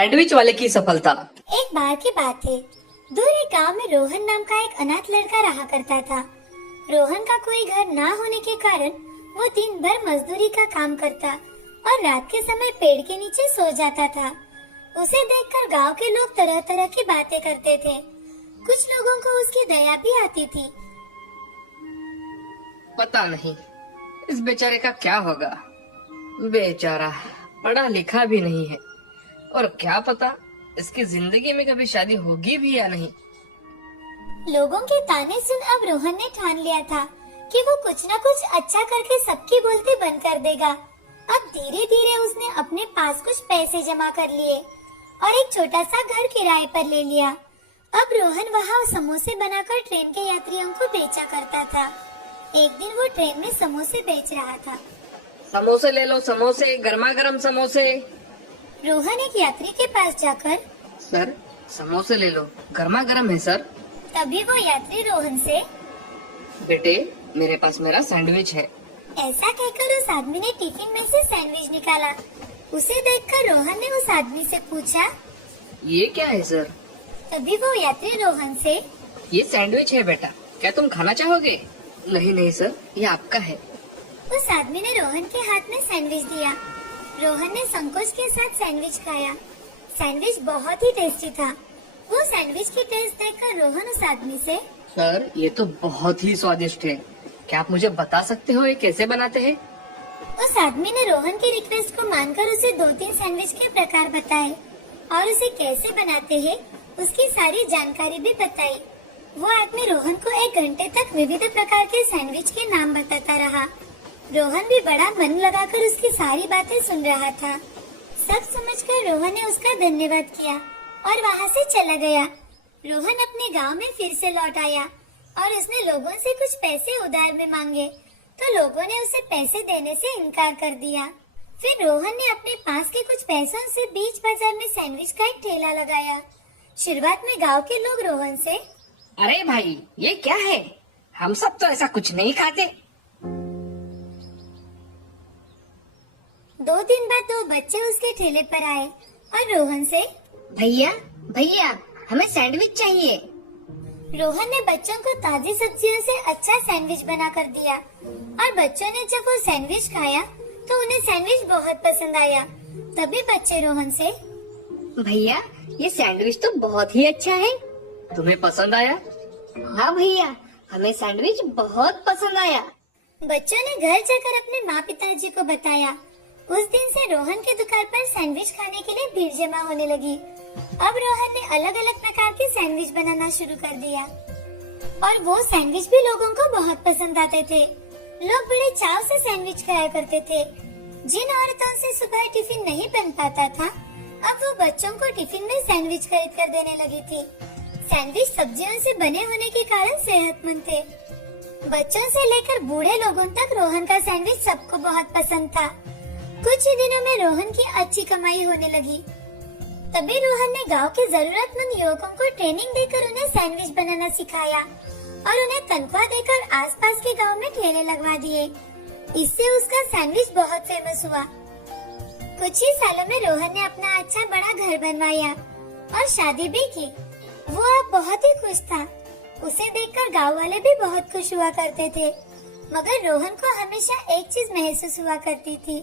Sandwich वाले की सफलता। एक बार की बात है, दूर एक गांव में रोहन नाम का एक अनाथ लड़का रहा करता था। रोहन का कोई घर ना होने के कारण वो दिन भर मजदूरी का काम करता और रात के समय पेड़ के नीचे सो जाता था। उसे देखकर गांव के लोग तरह तरह की बातें करते थे। कुछ लोगों को उसकी दया भी आती थी। पता नहीं इस बेचारे का क्या होगा। बेचारा पढ़ा लिखा भी नहीं है और क्या पता इसकी जिंदगी में कभी शादी होगी भी या नहीं। लोगों के ताने सुन अब रोहन ने ठान लिया था कि वो कुछ न कुछ अच्छा करके सबकी बोलती बंद कर देगा। अब धीरे धीरे उसने अपने पास कुछ पैसे जमा कर लिए और एक छोटा सा घर किराए पर ले लिया। अब रोहन वहाँ समोसे बनाकर ट्रेन के यात्रियों को बेचा करता था। एक दिन वो ट्रेन में समोसे बेच रहा था। समोसे ले लो, समोसे, गर्मा गर्म समोसे। रोहन एक यात्री के पास जाकर, सर समोसे ले लो, गर्मा गर्म है सर। तभी वो यात्री रोहन से, बेटे मेरे पास मेरा सैंडविच है। ऐसा कहकर उस आदमी ने टिफिन में से सैंडविच निकाला। उसे देखकर रोहन ने उस आदमी से पूछा, ये क्या है सर? तभी वो यात्री रोहन से, ये सैंडविच है बेटा, क्या तुम खाना चाहोगे? नहीं नहीं सर, ये आपका है। उस आदमी ने रोहन के हाथ में सैंडविच दिया। रोहन ने संकोच के साथ सैंडविच खाया। सैंडविच बहुत ही टेस्टी था। वो सैंडविच की टेस्ट देखकर रोहन उस आदमी से, सर ये तो बहुत ही स्वादिष्ट है, क्या आप मुझे बता सकते हो ये कैसे बनाते हैं? उस आदमी ने रोहन की रिक्वेस्ट को मानकर उसे 2-3 सैंडविच के प्रकार बताए और उसे कैसे बनाते हैं उसकी सारी जानकारी भी बताई। वो आदमी रोहन को 1 घंटे तक विविध प्रकार के सैंडविच के नाम बताता रहा। रोहन भी बड़ा मन लगाकर उसकी सारी बातें सुन रहा था। सब समझकर रोहन ने उसका धन्यवाद किया और वहाँ से चला गया। रोहन अपने गांव में फिर से लौट आया और उसने लोगों से कुछ पैसे उधार में मांगे तो लोगों ने उसे पैसे देने से इनकार कर दिया। फिर रोहन ने अपने पास के कुछ पैसों से बीच बाजार में सैंडविच का एक ठेला लगाया। शुरुआत में गांव के लोग रोहन से, अरे भाई ये क्या है, हम सब तो ऐसा कुछ नहीं खाते। 2 दिन बाद 2 बच्चे उसके ठेले पर आए और रोहन से, भैया भैया हमें सैंडविच चाहिए। रोहन ने बच्चों को ताजी सब्जियों से अच्छा सैंडविच बना कर दिया और बच्चों ने जब वो सैंडविच खाया तो उन्हें सैंडविच बहुत पसंद आया। तभी बच्चे रोहन से, भैया ये सैंडविच तो बहुत ही अच्छा है। तुम्हें पसंद आया? हाँ भैया हमें सैंडविच बहुत पसंद आया। बच्चों ने घर जाकर अपने माँ पिताजी को बताया। उस दिन से रोहन की दुकान पर सैंडविच खाने के लिए भीड़ जमा होने लगी। अब रोहन ने अलग अलग प्रकार के सैंडविच बनाना शुरू कर दिया और वो सैंडविच भी लोगों को बहुत पसंद आते थे। लोग बड़े चाव से सैंडविच खाया करते थे। जिन औरतों से सुबह टिफिन नहीं बन पाता था, अब वो बच्चों को टिफिन में सैंडविच खरीद कर देने लगी थी। सैंडविच सब्जियों से बने होने के कारण सेहतमंद थे। बच्चों से लेकर बूढ़े लोगों तक रोहन का सैंडविच सबको बहुत पसंद था। कुछ ही दिनों में रोहन की अच्छी कमाई होने लगी। तभी रोहन ने गांव के जरूरतमंद युवकों को ट्रेनिंग देकर उन्हें सैंडविच बनाना सिखाया और उन्हें तनख्वाह देकर आसपास के गांव में ठेले लगवा दिए। इससे उसका सैंडविच बहुत फेमस हुआ। कुछ ही सालों में रोहन ने अपना अच्छा बड़ा घर बनवाया और शादी भी की। वो अब बहुत ही खुश था। उसे देखकर गांव वाले भी बहुत खुश हुआ करते थे। मगर रोहन को हमेशा एक चीज महसूस हुआ करती थी।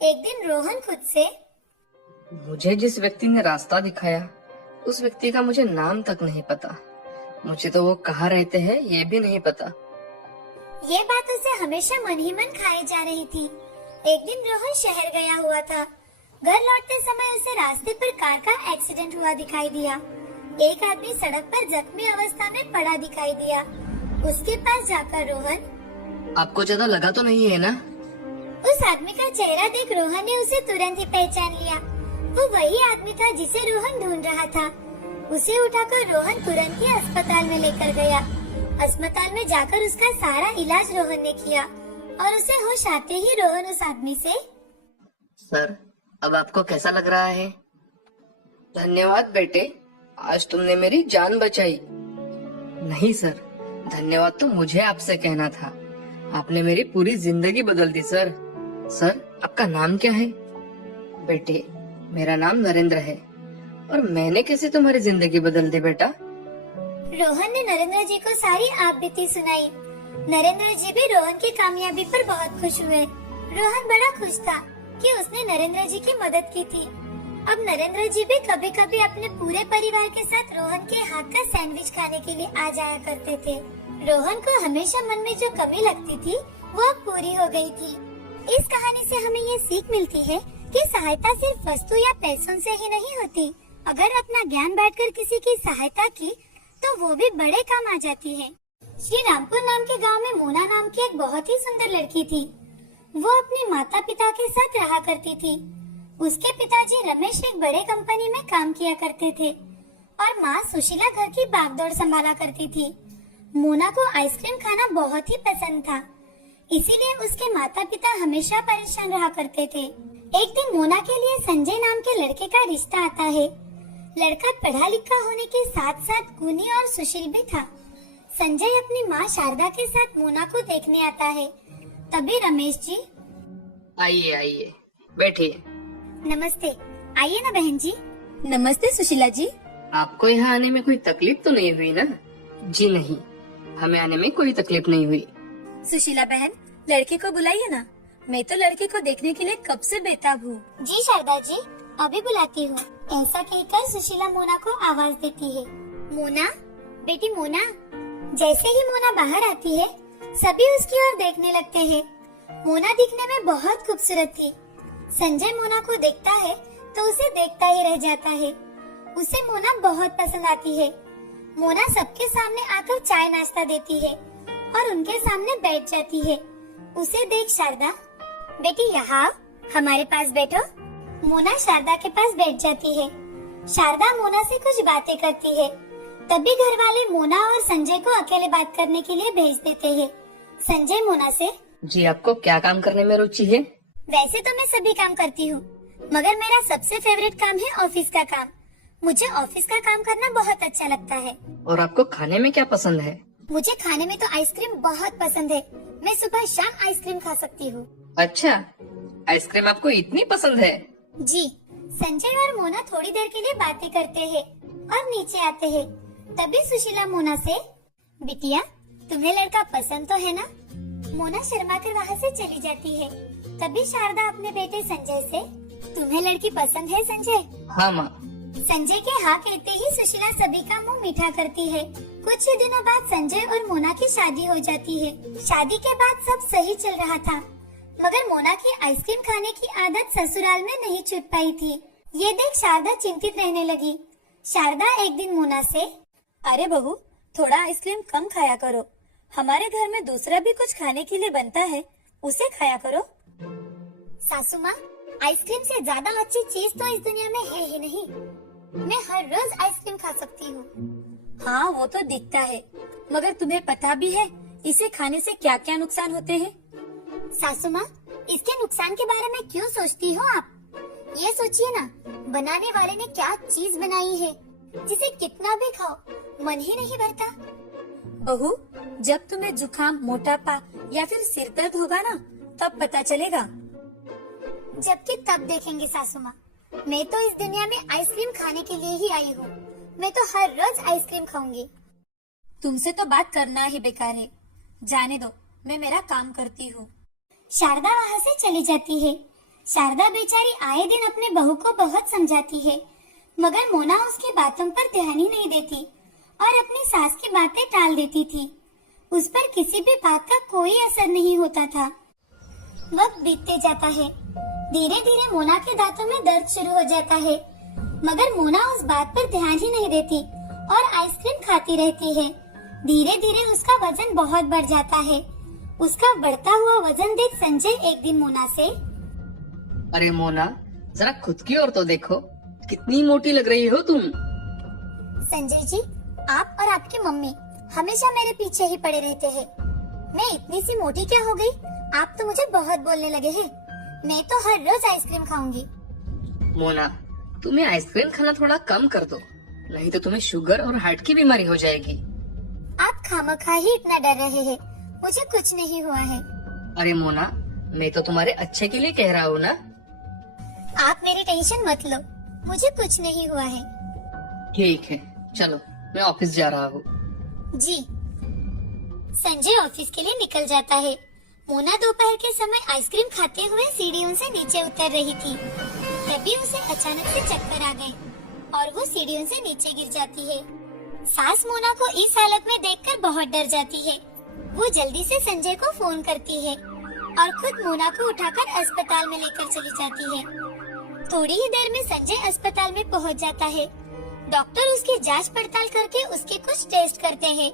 एक दिन रोहन खुद से, मुझे जिस व्यक्ति ने रास्ता दिखाया उस व्यक्ति का मुझे नाम तक नहीं पता। मुझे तो वो कहाँ रहते हैं ये भी नहीं पता। ये बात उसे हमेशा मन ही मन खाई जा रही थी। एक दिन रोहन शहर गया हुआ था। घर लौटते समय उसे रास्ते पर कार का एक्सीडेंट हुआ दिखाई दिया। एक आदमी सड़क पर जख्मी अवस्था में पड़ा दिखाई दिया। उसके पास जाकर रोहन, आपको ज्यादा लगा तो नहीं है ना? उस आदमी का चेहरा देख रोहन ने उसे तुरंत ही पहचान लिया। वो वही आदमी था जिसे रोहन ढूंढ रहा था। उसे उठाकर रोहन तुरंत ही अस्पताल में लेकर गया। अस्पताल में जाकर उसका सारा इलाज रोहन ने किया और उसे होश आते ही रोहन उस आदमी से, सर अब आपको कैसा लग रहा है? धन्यवाद बेटे, आज तुमने मेरी जान बचाई। नहीं सर, धन्यवाद तो मुझे आपसे कहना था। आपने मेरी पूरी जिंदगी बदल दी सर। सर आपका नाम क्या है? बेटे मेरा नाम नरेंद्र है। और मैंने कैसे तुम्हारी जिंदगी बदल दी बेटा? रोहन ने नरेंद्र जी को सारी आप बीती सुनाई। नरेंद्र जी भी रोहन की कामयाबी पर बहुत खुश हुए। रोहन बड़ा खुश था कि उसने नरेंद्र जी की मदद की थी। अब नरेंद्र जी भी कभी कभी अपने पूरे परिवार के साथ रोहन के हाथ का सैंडविच खाने के लिए आ जाया करते थे। रोहन को हमेशा मन में जो कमी लगती थी वो अब पूरी हो गई थी। इस कहानी से हमें ये सीख मिलती है कि सहायता सिर्फ वस्तु या पैसों से ही नहीं होती। अगर अपना ज्ञान बांटकर किसी की सहायता की तो वो भी बड़े काम आ जाती है। श्री रामपुर नाम के गांव में मोना नाम की एक बहुत ही सुंदर लड़की थी। वो अपने माता पिता के साथ रहा करती थी। उसके पिताजी रमेश एक बड़े कंपनी में काम किया करते थे और माँ सुशीला घर की बागडोर संभाला करती थी। मोना को आइसक्रीम खाना बहुत ही पसंद था, इसीलिए उसके माता पिता हमेशा परेशान रहा करते थे। एक दिन मोना के लिए संजय नाम के लड़के का रिश्ता आता है। लड़का पढ़ा लिखा होने के साथ साथ गुणी और सुशील भी था। संजय अपनी माँ शारदा के साथ मोना को देखने आता है। तभी रमेश जी, आइए आइए, बैठिए। नमस्ते। आइए ना बहन जी। नमस्ते सुशीला जी। आपको यहाँ आने में कोई तकलीफ तो नहीं हुई ना? जी नहीं, हमें आने में कोई तकलीफ नहीं हुई। सुशीला बहन, लड़के को बुलाइए ना। मैं तो लड़के को देखने के लिए कब से बेताब हूँ। जी शारदा जी, अभी बुलाती हूँ। ऐसा कहकर सुशीला मोना को आवाज देती है। मोना, बेटी मोना। जैसे ही मोना बाहर आती है सभी उसकी ओर देखने लगते हैं। मोना दिखने में बहुत खूबसूरत थी। संजय मोना को देखता है तो उसे देखता ही रह जाता है। उसे मोना बहुत पसंद आती है। मोना सबके सामने आकर चाय नाश्ता देती है और उनके सामने बैठ जाती है। उसे देख शारदा, बेटी यहाँ हमारे पास बैठो। मोना शारदा के पास बैठ जाती है। शारदा मोना से कुछ बातें करती है। तभी घर वाले मोना और संजय को अकेले बात करने के लिए भेज देते हैं। संजय मोना से, जी आपको क्या काम करने में रुचि है? वैसे तो मैं सभी काम करती हूँ, मगर मेरा सबसे फेवरेट काम है ऑफिस का काम। मुझे ऑफिस का काम करना बहुत अच्छा लगता है। और आपको खाने में क्या पसंद है? मुझे खाने में तो आइसक्रीम बहुत पसंद है। मैं सुबह शाम आइसक्रीम खा सकती हूँ। अच्छा, आइसक्रीम आपको इतनी पसंद है? जी। संजय और मोना थोड़ी देर के लिए बातें करते हैं और नीचे आते हैं। तभी सुशीला मोना से, बिटिया तुम्हें लड़का पसंद तो है ना? मोना शर्मा कर वहाँ से चली जाती है। तभी शारदा अपने बेटे संजय से, तुम्हें लड़की पसंद है संजय? हाँ माँ। संजय के हाँ कहते ही सुशीला सभी का मुंह मीठा करती है। कुछ ही दिनों बाद संजय और मोना की शादी हो जाती है। शादी के बाद सब सही चल रहा था, मगर मोना की आइसक्रीम खाने की आदत ससुराल में नहीं छूट पाई थी। ये देख शारदा चिंतित रहने लगी। शारदा एक दिन मोना से, अरे बहू, थोड़ा आइसक्रीम कम खाया करो। हमारे घर में दूसरा भी कुछ खाने के लिए बनता है, उसे खाया करो। सासू माँ, आइसक्रीम से ज्यादा अच्छी चीज तो इस दुनिया में है ही नहीं। मैं हर रोज आइसक्रीम खा सकती हूँ। हाँ वो तो दिखता है, मगर तुम्हें पता भी है इसे खाने से क्या क्या नुकसान होते हैं? सासू माँ, इसके नुकसान के बारे में क्यों सोचती हो आप? ये सोचिए ना, बनाने वाले ने क्या चीज बनाई है जिसे कितना भी खाओ मन ही नहीं भरता। बहू, जब तुम्हें जुकाम, मोटापा या फिर सिर दर्द होगा ना, तब पता चलेगा। जबकि तब देखेंगे सासू माँ। मैं तो इस दुनिया में आइसक्रीम खाने के लिए ही आई हूँ। मैं तो हर रोज आइसक्रीम खाऊंगी। तुमसे तो बात करना ही बेकार है। जाने दो, मैं मेरा काम करती हूँ। शारदा वहाँ से चली जाती है। शारदा बेचारी आए दिन अपने बहू को बहुत समझाती है, मगर मोना उसकी बातों पर ध्यान ही नहीं देती और अपनी सास की बातें टाल देती थी। उस पर किसी भी बात का कोई असर नहीं होता था। वक्त बीतते जाता है। धीरे धीरे मोना के दांतों में दर्द शुरू हो जाता है, मगर मोना उस बात पर ध्यान ही नहीं देती और आइसक्रीम खाती रहती है। धीरे धीरे उसका वजन बहुत बढ़ जाता है। उसका बढ़ता हुआ वजन देख संजय एक दिन मोना से, अरे मोना, जरा खुद की ओर तो देखो, कितनी मोटी लग रही हो तुम। संजय जी, आप और आपकी मम्मी हमेशा मेरे पीछे ही पड़े रहते हैं। मैं इतनी सी मोटी क्या हो गई? आप तो मुझे बहुत बोलने लगे हैं। मैं तो हर रोज आइसक्रीम खाऊंगी। मोना, तुम्हें आइसक्रीम खाना थोड़ा कम कर दो, नहीं तो तुम्हें शुगर और हार्ट की बीमारी हो जाएगी। आप खामखा ही इतना डर रहे हैं। मुझे कुछ नहीं हुआ है। अरे मोना, मैं तो तुम्हारे अच्छे के लिए कह रहा हूँ ना। आप मेरी टेंशन मत लो, मुझे कुछ नहीं हुआ है। ठीक है, चलो मैं ऑफिस जा रहा हूँ। जी। संजय ऑफिस के लिए निकल जाता है। मोना दोपहर के समय आइसक्रीम खाते हुए सीढ़ियों से नीचे उतर रही थी। तभी उसे अचानक से चक्कर आ गए और वो सीढ़ियों से नीचे गिर जाती है। सास मोना को इस हालत में देखकर बहुत डर जाती है। वो जल्दी से संजय को फोन करती है और खुद मोना को उठाकर अस्पताल में लेकर चली जाती है। थोड़ी ही देर में संजय अस्पताल में पहुंच जाता है। डॉक्टर उसकी जांच पड़ताल करके उसके कुछ टेस्ट करते हैं।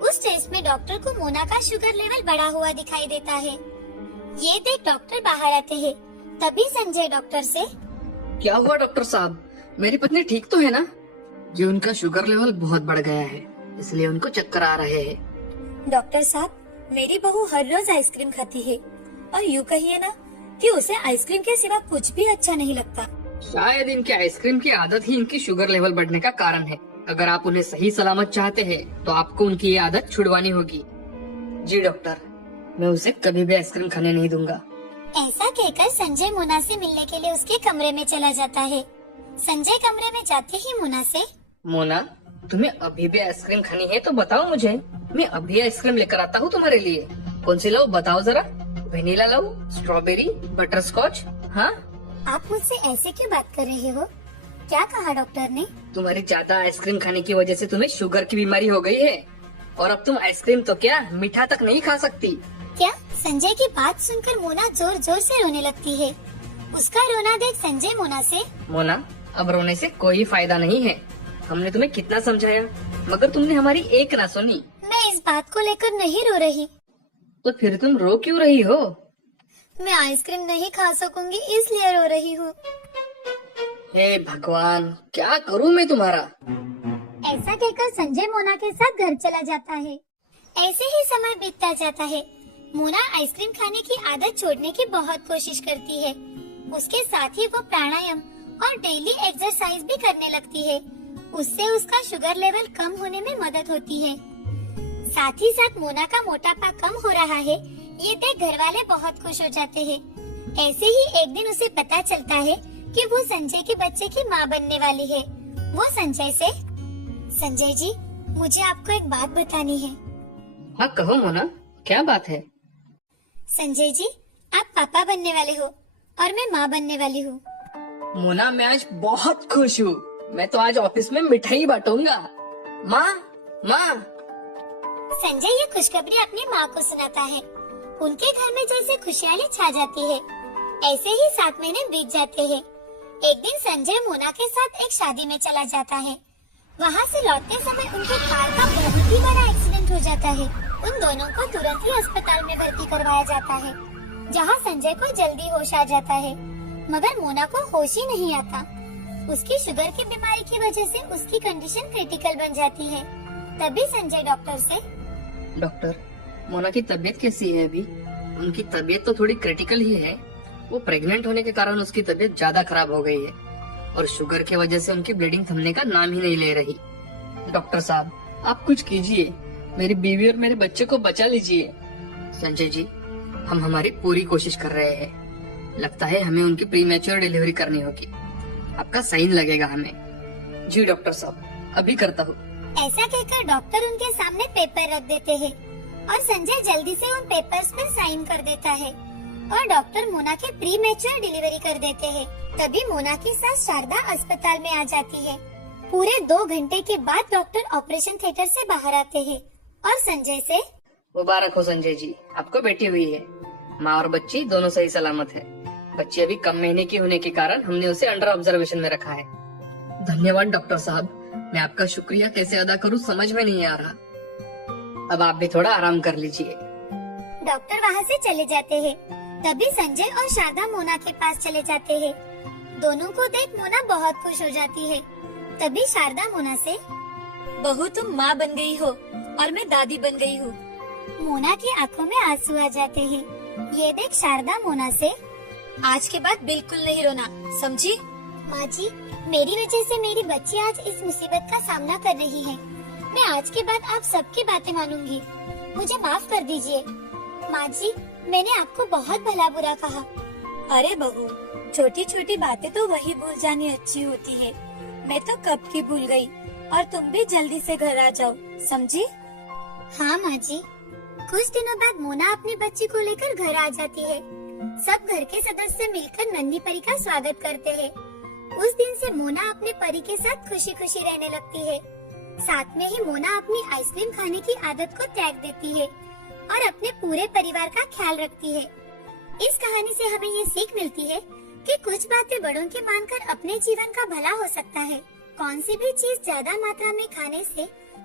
उस टेस्ट में डॉक्टर को मोना का शुगर लेवल बढ़ा हुआ दिखाई देता है। ये देख डॉक्टर बाहर आते हैं। तभी संजय डॉक्टर से, क्या हुआ डॉक्टर साहब, मेरी पत्नी ठीक तो है ना? जी उनका शुगर लेवल बहुत बढ़ गया है, इसलिए उनको चक्कर आ रहे हैं। डॉक्टर साहब, मेरी बहू हर रोज आइसक्रीम खाती है और यूँ कहिए ना कि उसे आइसक्रीम के सिवा कुछ भी अच्छा नहीं लगता। शायद इनकी आइसक्रीम की आदत ही इनकी शुगर लेवल बढ़ने का कारण है। अगर आप उन्हें सही सलामत चाहते हैं तो आपको उनकी ये आदत छुड़वानी होगी। जी डॉक्टर, मैं उसे कभी भी आइसक्रीम खाने नहीं दूंगा। ऐसा कहकर संजय मोना से मिलने के लिए उसके कमरे में चला जाता है। संजय कमरे में जाते ही मोना से, मोना, तुम्हें अभी भी आइसक्रीम खानी है तो बताओ मुझे, मैं अभी आइसक्रीम लेकर आता हूँ तुम्हारे लिए। कौन सी लाऊं बताओ जरा, वेनिला लाऊं, स्ट्रॉबेरी, बटर स्कॉच? हाँ, आप मुझसे ऐसे क्यों बात कर रहे हो? क्या कहा डॉक्टर ने? तुम्हारी ज्यादा आइसक्रीम खाने की वजह से तुम्हें शुगर की बीमारी हो गई है और अब तुम आइसक्रीम तो क्या मीठा तक नहीं खा सकती। क्या? संजय की बात सुनकर मोना जोर जोर से रोने लगती है। उसका रोना देख संजय मोना से, मोना, अब रोने से कोई फायदा नहीं है। हमने तुम्हें कितना समझाया मगर तुमने हमारी एक ना सुनी। मैं इस बात को लेकर नहीं रो रही। तो फिर तुम रो क्यों रही हो? मैं आइसक्रीम नहीं खा सकूंगी इसलिए रो रही हूँ। हे भगवान, क्या करूँ मैं तुम्हारा? ऐसा कहकर संजय मोना के साथ घर चला जाता है। ऐसे ही समय बीतता जाता है। मोना आइसक्रीम खाने की आदत छोड़ने की बहुत कोशिश करती है। उसके साथ ही वो प्राणायाम और डेली एक्सरसाइज भी करने लगती है। उससे उसका शुगर लेवल कम होने में मदद होती है। साथ ही साथ मोना का मोटापा कम हो रहा है, ये देख घर वाले बहुत खुश हो जाते हैं। ऐसे ही एक दिन उसे पता चलता है कि वो संजय के बच्चे की माँ बनने वाली है। वो संजय से, संजय जी, मुझे आपको एक बात बतानी है। हाँ कहो मोना, क्या बात है? संजय जी, आप पापा बनने वाले हो और मैं माँ बनने वाली हूँ। मोना, मैं आज बहुत खुश हूँ। मैं तो आज ऑफिस में मिठाई बांटूंगा। माँ, माँ। संजय ये खुशखबरी अपनी माँ को सुनाता है। उनके घर में जैसे खुशहाली छा जाती है। ऐसे ही 7 महीने बीत जाते हैं। एक दिन संजय मोना के साथ एक शादी में चला जाता है। वहाँ से लौटते समय उनके कार का बहुत ही बड़ा एक्सीडेंट हो जाता है। उन दोनों को तुरंत ही अस्पताल में भर्ती करवाया जाता है, जहाँ संजय को जल्दी होश आ जाता है, मगर मोना को होश ही नहीं आता। उसकी शुगर की बीमारी की वजह से उसकी कंडीशन क्रिटिकल बन जाती है। तभी संजय डॉक्टर से, डॉक्टर, मोना की तबीयत कैसी है अभी? उनकी तबीयत तो थोड़ी क्रिटिकल ही है। वो प्रेग्नेंट होने के कारण उसकी तबीयत ज्यादा खराब हो गई है और शुगर की वजह से उनकी ब्लीडिंग थमने का नाम ही नहीं ले रही। डॉक्टर साहब, आप कुछ कीजिए, मेरी बीवी और मेरे बच्चे को बचा लीजिए। संजय जी, हम हमारी पूरी कोशिश कर रहे हैं। लगता है हमें उनकी प्रीमैच्योर डिलीवरी करनी होगी। आपका साइन लगेगा हमें। जी डॉक्टर साहब, अभी करता हूँ। ऐसा कहकर डॉक्टर उनके सामने पेपर रख देते हैं और संजय जल्दी से उन पेपर्स पर साइन कर देता है और डॉक्टर मोना की प्री मैच्योर डिलीवरी कर देते हैं। तभी मोना की सास शारदा अस्पताल में आ जाती है। पूरे 2 घंटे के बाद डॉक्टर ऑपरेशन थिएटर से बाहर आते हैं और संजय से, मुबारक हो संजय जी, आपको बेटी हुई है। माँ और बच्ची दोनों सही सलामत है। बच्ची अभी कम महीने की होने के कारण हमने उसे अंडर ऑब्जर्वेशन में रखा है। धन्यवाद डॉक्टर साहब, मैं आपका शुक्रिया कैसे अदा करूँ समझ में नहीं आ रहा। अब आप भी थोड़ा आराम कर लीजिए। डॉक्टर वहाँ से चले जाते हैं। तभी संजय और शारदा मोना के पास चले जाते हैं। दोनों को देख मोना बहुत खुश हो जाती है। तभी शारदा मोना से, बहू तुम माँ बन गई हो और मैं दादी बन गई हूँ। मोना की आंखों में आंसू आ जाते हैं। ये देख शारदा मोना से, आज के बाद बिल्कुल नहीं रोना, समझी? माँ जी, मेरी वजह से मेरी बच्ची आज इस मुसीबत का सामना कर रही है। मैं आज के बाद आप सबकी बातें मानूंगी। मुझे माफ कर दीजिए। माँ जी, मैंने आपको बहुत भला बुरा कहा। अरे बहू, छोटी छोटी बातें तो वही भूल जानी अच्छी होती है। मैं तो कब की भूल गई। और तुम भी जल्दी से घर आ जाओ, समझी? हाँ माँ जी। कुछ दिनों बाद मोना अपनी बच्ची को लेकर घर आ जाती है। सब घर के सदस्य मिलकर नन्ही परी का स्वागत करते हैं। उस दिन से मोना अपने परी के साथ खुशी खुशी रहने लगती है। साथ में ही मोना अपनी आइसक्रीम खाने की आदत को त्याग देती है और अपने पूरे परिवार का ख्याल रखती है। इस कहानी से हमें ये सीख मिलती है कि कुछ बातें बड़ों की मानकर अपने जीवन का भला हो सकता है। कौन सी भी चीज ज्यादा मात्रा में खाने से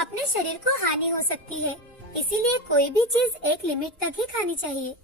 अपने शरीर को हानि हो सकती है, इसीलिए कोई भी चीज एक लिमिट तक ही खानी चाहिए।